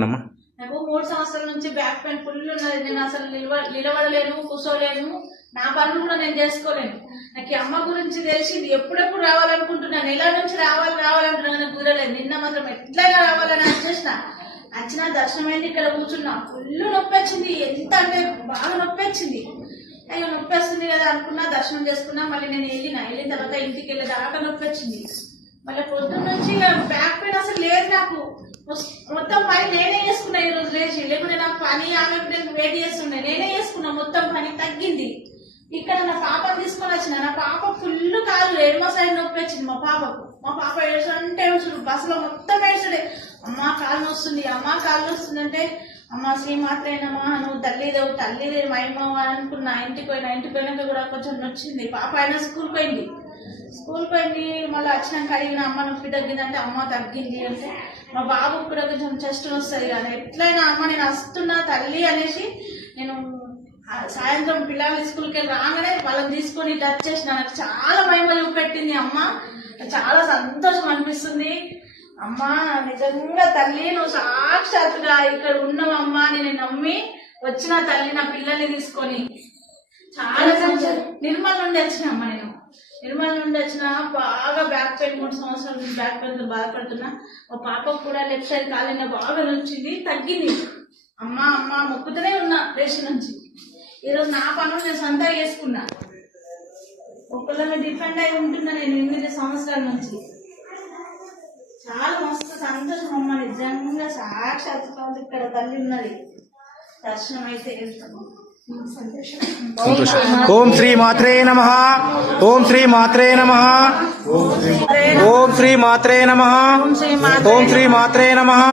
నాకు 3 సంవత్సరాల నుంచి బ్యాక్ పెయిన్ ఫుల్ ఉన్నది. నేను అసలు నిలబడలేను, కూర్చోలేను, నా పనులు కూడా నేను చేసుకోలేను. నాకు ఈ అమ్మ గురించి తెలిసింది. ఎప్పుడెప్పుడు రావాలనుకుంటున్నా, నెల నుంచి రావాలంటున్నా, నాకు కుదరలేదు. నిన్న మాత్రం ఎట్లయినా రావాలని వచ్చిన దర్శనం అయింది. ఇక్కడ కూర్చున్నా, ఫుల్ నొప్పి వచ్చింది. ఎంత అంటే బాగా నొప్పి వచ్చింది. అయ్యో నొప్పి వస్తుంది కదా అనుకున్నా, దర్శనం చేసుకున్నా. మళ్ళీ నేను వెళ్ళిన తర్వాత ఇంటికి వెళ్ళేదాకా నొప్పి వచ్చింది. మళ్ళీ పొద్దున్న నుంచి బ్యాక్ పెయిన్ అసలు లేదు నాకు. మొత్తం పని నేనే చేసుకున్నా ఈ రోజు లేచి. లేకుంటే నాకు పని ఆమె నేను వెయిట్ చేస్తుండే, నేనే చేసుకున్నా. మొత్తం పని తగ్గింది. ఇక్కడ నా పాపను తీసుకొని వచ్చిన. నా పాప ఫుల్ కాలు ఎడమ సైడ్ నొప్పి వచ్చింది మా పాపకు. మా పాప ఏడుస్తుంటే ఏడుచుడు, బస్సులో మొత్తం ఏడుచుడే. అమ్మ కాలు వస్తుంది, అమ్మ కాలు వస్తుంది అంటే, అమ్మ శ్రీమాత్రేనమ్మా, నువ్వు తల్లిదే మైమో అనుకున్నా. ఇంటికి పోయినాక కూడా కొంచెం నొచ్చింది. పాప అయినా స్కూల్ పోయింది. మళ్ళీ వచ్చినాక అడిగిన, అమ్మ నొప్పి తగ్గిందంటే, అమ్మ తగ్గింది అంటే, మా బాబుకు కూడా కొంచెం చెస్ట్ వస్తుంది కదా, ఎట్లయినా అమ్మ నేను వస్తున్నా తల్లి అనేసి నేను సాయంత్రం పిల్లలు స్కూల్కి వెళ్ళి రాగానే వాళ్ళని తీసుకొని టచ్ చేసిన. నాకు చాలా మహిమలు పెట్టింది అమ్మ. చాలా సంతోషం అనిపిస్తుంది. అమ్మ నిజంగా తల్లి, నువ్వు సాక్షాత్తుగా ఇక్కడ ఉన్నావమ్మా. నేను నమ్మి వచ్చిన తల్లి, నా పిల్లల్ని తీసుకొని. చాలా నిర్మల్ నుండి వచ్చిన అమ్మ. నిర్మల్ నుండి వచ్చిన, బాగా బ్యాక్ పెయిన్ 3 సంవత్సరాల నుంచి బ్యాక్ పెయిన్ తో బాధపడుతున్నా. మా పాపకు కూడా లెఫ్ట్ సైడ్ కాలిన బాగా నొచ్చింది, తగ్గింది. అమ్మ మొక్కుతూనే ఉన్నా రేషన్ నుంచి. ఈరోజు నా పనులు నేను సొంతంగా చేసుకున్నా. ఒకళ్ళ డిపెండ్ అయి ఉంటున్నా నేను 8 సంవత్సరాల నుంచి. చాలా మస్తు సంతోషం అమ్మ. నిజంగా సాక్షాత్ ఇక్కడ తల్లి ఉన్నది. దర్శనం అయితే వెళ్తాము. ఓం శ్రీ మాత్రే నమః. ఓం శ్రీ మాత్రే నమః. ఓం శ్రీ మాత్రే నమః. ఓం శ్రీ మాత్రే నమః.